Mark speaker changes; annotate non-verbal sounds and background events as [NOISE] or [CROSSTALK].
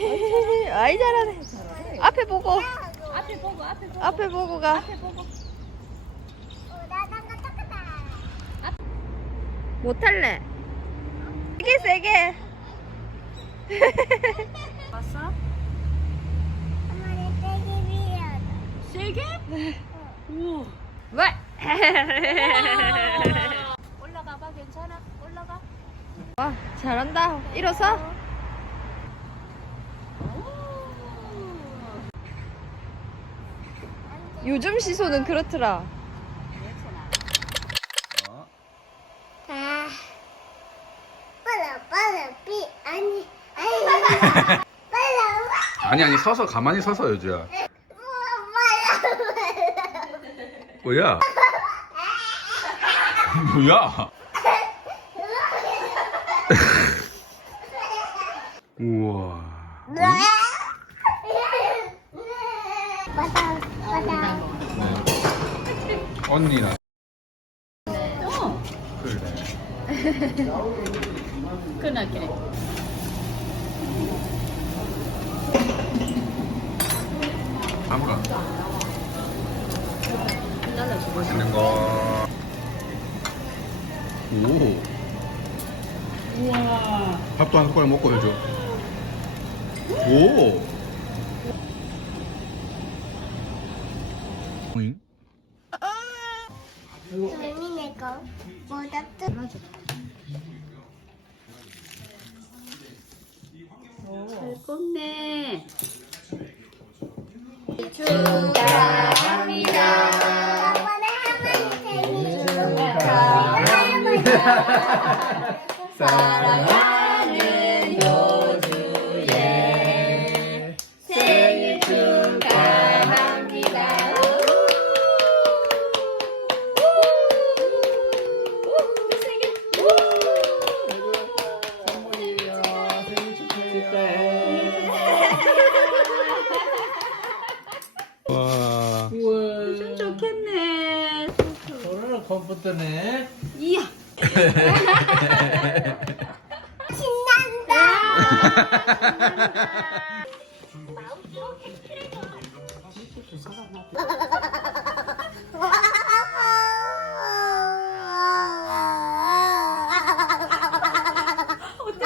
Speaker 1: 어, 아이 잘하네. 잘하네. 앞에 보고.
Speaker 2: 앞에 보고. 앞에 보고.
Speaker 1: 앞에 보고, 앞에 보고. 못 할래. 세 개 세 개.
Speaker 2: 봤어? 세 개? 우와. 올라가 봐 괜찮아? 올라가.
Speaker 1: 와 잘한다. 일어서. 요즘 시소는 그렇더라.
Speaker 3: 아니 아니 서서 가만히 서서 여주야. [LAUGHS] 뭐야? 뭐야? [LAUGHS] [LAUGHS] [LAUGHS] [LAUGHS] [LAUGHS] [LAUGHS] 와 <우와.
Speaker 4: 웃음>
Speaker 3: 언니랑어 그래
Speaker 2: 끝나게 아무나 맛있는 거
Speaker 3: 오. 우와. 밥도 한 숟갈 먹고 해줘. 오.
Speaker 4: 응? [LAUGHS] [LAUGHS]
Speaker 1: 즐겁네
Speaker 5: 축하합니다
Speaker 4: 아빠는 할머니
Speaker 5: 생일 축하합니다 사랑합니다
Speaker 1: 와. 우와. 우와. 좀 좋겠네.
Speaker 6: 오늘 컴퓨터네.
Speaker 2: 이야. [LAUGHS]
Speaker 4: [LAUGHS] 신난다.
Speaker 2: [LAUGHS] [LAUGHS] 신난다.